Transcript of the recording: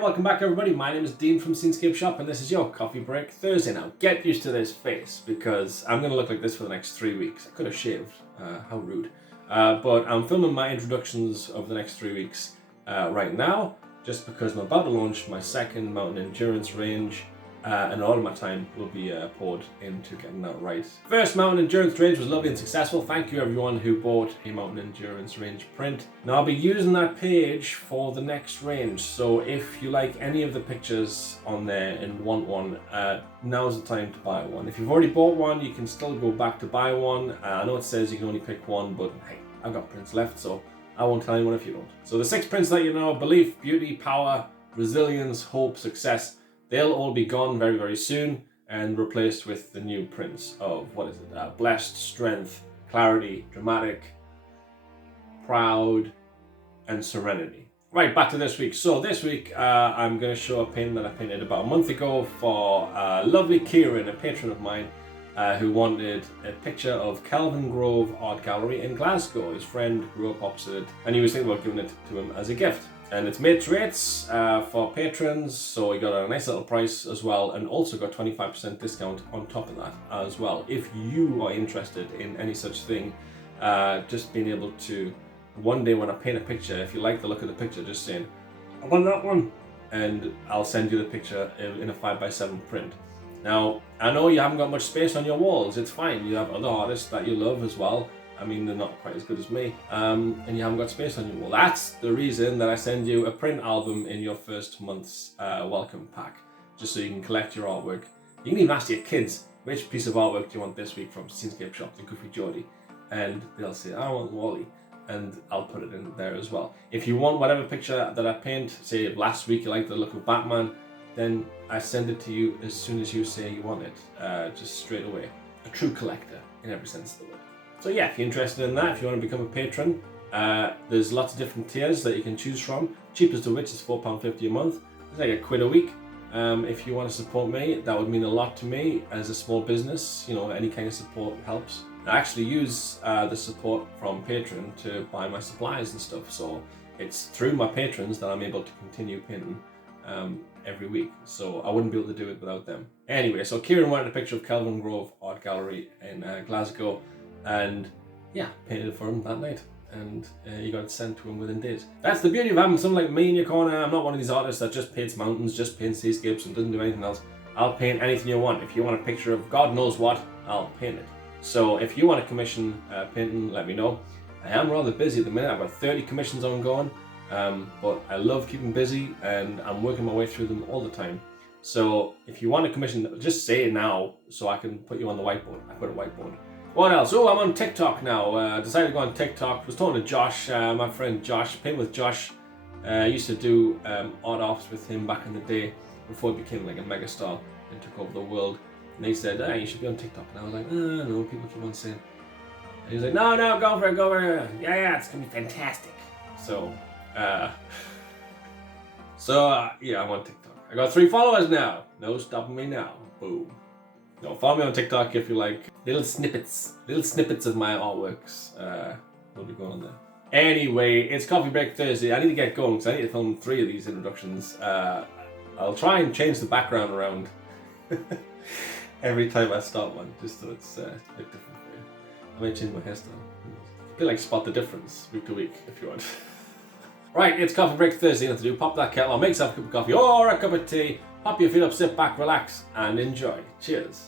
welcome back everybody. My name is Dean from Scenescapeshop and this is your Coffee Break Thursday. Now get used to this face because I'm going to look like this for the next 3 weeks. I could have shaved, how rude. But I'm filming my introductions over the next 3 weeks right now, just because I'm about to launch my second mountain endurance range and a lot of my time will be poured into getting that right. First mountain endurance range was lovely and successful. Thank you everyone who bought a mountain endurance range print. Now I'll be using that page for the next range, so if you like any of the pictures on there and want one, now's the time to buy one. If you've already bought one, you can still go back to buy one. I know it says you can only pick one, but hey, I've got prints left, so I won't tell anyone if you don't. So the 6 prints that you know: belief, beauty, power, resilience, hope, success. They'll all be gone very, very soon and replaced with the new prints of, blessed, strength, clarity, dramatic, proud, and serenity. Right, back to this week. So this week I'm going to show a painting that I painted about a month ago for lovely Kieran, a patron of mine, who wanted a picture of Kelvin Grove Art Gallery in Glasgow. His friend grew up opposite it and he was thinking about giving it to him as a gift. And it's mates rates for patrons, so you got a nice little price as well, and also got 25% discount on top of that as well. If you are interested in any such thing, just being able to, one day when I paint a picture, if you like the look of the picture, just saying, I want that one, and I'll send you the picture in a 5x7 print. Now, I know you haven't got much space on your walls, it's fine, you have other artists that you love as well. I mean, they're not quite as good as me, and you haven't got space on your wall. That's the reason that I send you a print album in your first month's welcome pack, just so you can collect your artwork. You can even ask your kids, which piece of artwork do you want this week from Scenescapeshop, the Goofy Geordie? And they'll say, I want Wally, and I'll put it in there as well. If you want whatever picture that I paint, say last week you liked the look of Batman, then I send it to you as soon as you say you want it, just straight away. A true collector in every sense of the word. So yeah, if you're interested in that, if you want to become a patron, there's lots of different tiers that you can choose from. Cheapest of which is £4.50 a month. It's like £1 a week. If you want to support me, that would mean a lot to me as a small business. You know, any kind of support helps. I actually use the support from Patreon to buy my supplies and stuff. So it's through my patrons that I'm able to continue painting every week. So I wouldn't be able to do it without them. Anyway, so Kieran wanted a picture of Kelvin Grove Art Gallery in Glasgow. And yeah, painted it for him that night, and he got it sent to him within days. That's the beauty of having someone like me in your corner. I'm not one of these artists that just paints mountains, just paints seascapes and doesn't do anything else. I'll paint anything you want. If you want a picture of God knows what, I'll paint it. So if you want to commission painting, let me know. I am rather busy at the minute. I've got 30 commissions ongoing, but I love keeping busy and I'm working my way through them all the time. So if you want to commission, just say it now so I can put you on the whiteboard. I've got a whiteboard. What else? Oh, I'm on TikTok now. Decided to go on TikTok. Was talking to Josh, my friend Josh. Paint with Josh. I used to do art offs with him back in the day before he became like a megastar and took over the world. And he said, you should be on TikTok. And I was like, no, people keep on saying. And he was like, no, go for it. Yeah, it's gonna be fantastic. So, yeah, I'm on TikTok. I got 3 followers now. No stopping me now. Boom. No, follow me on TikTok if you like little snippets of my artworks. Will be going on there. Anyway, it's Coffee Break Thursday. I need to get going because I need to film 3 of these introductions. I'll try and change the background around every time I start one, just so it's a bit different for you. I might change my hairstyle. You can like spot the difference week to week if you want. Right, it's Coffee Break Thursday. Nothing to do. Pop that kettle or make yourself a cup of coffee or a cup of tea. Pop your feet up, sit back, relax, and enjoy. Cheers.